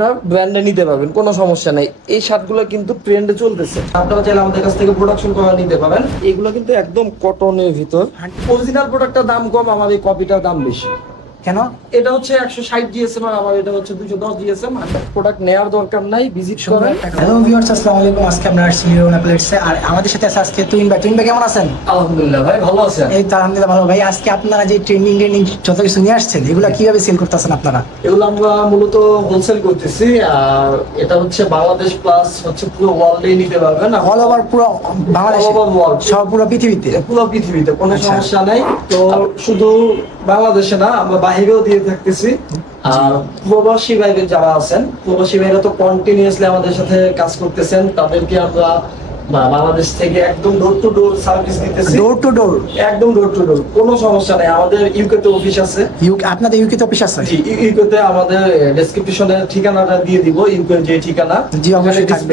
আপনার ব্র্যান্ডে নিতে পারবেন, কোনো সমস্যা নেই। এই শার্টগুলো কিন্তু ট্রেন্ডে চলতেছে, আপনারা চাইলে আমাদের কাছ থেকে প্রোডাকশন করে নিতে পারেন। এগুলো কিন্তু একদম কটনের ভিতর, অরিজিনাল প্রোডাক্টটার দাম কম, আমার এই কপিটার দাম বেশি। কেন? এটা হচ্ছে 160 জিএসএম আর আমার এটা হচ্ছে 210 জিএসএম। প্রোডাক্ট নেওয়ার দরকার নাই, ভিজিট করেন। হ্যালো ভিউয়ার্স, আসসালামু আলাইকুম। আজকে আমরা আসছি মিরন অ্যাপেলেটসে, আর আমাদের সাথে আছে আজকে তুহিন ভাই। তুহিন ভাই কেমন আছেন? আলহামদুলিল্লাহ ভাই, ভালো আছেন? এই তো আলহামদুলিল্লাহ ভালো। ভাই আজকে আপনারা যে ট্রেন্ডিং যত কিছু নিয়ে আসছেন, এগুলো কিভাবে সেল করতেছেন আপনারা? এগুলো আমরা মূলত হোলসেল করতেছি, আর এটা হচ্ছে বাংলাদেশ প্লাস হচ্ছে পুরো ওয়ার্ল্ডেই নিতে পারবেন। অল ওভার পুরো বাংলাদেশ, All over world। সব পুরো পৃথিবীতে? পুরো পৃথিবীতে, কোনো আচ্ছা। সমস্যা নাই। তো শুধু বাংলাদেশে না, আমরা বাইরেও দিয়ে থাকতেছি। আর প্রবাসী ভাইদের যারা আছেন, প্রবাসী ভাইরা তো কন্টিনিউয়াসলি আমাদের সাথে কাজ করতেছেন, তাদেরকে আমরা বাংলাদেশ থেকে একদম ডোর টু ডোর সার্ভিস দিতেছি। ডোর টু ডোর? একদম ডোর টু ডোর, কোনো সমস্যা নাই। আমাদের ইউকে তে অফিস আছে। আপনাদের ইউকে তে অফিস আছে? জি, ইউকে তে আমাদের ডেসক্রিপশনে ঠিকানাটা দিয়ে দিব, ইউকে যে ঠিকানা। জি, অবশ্যই থাকবে।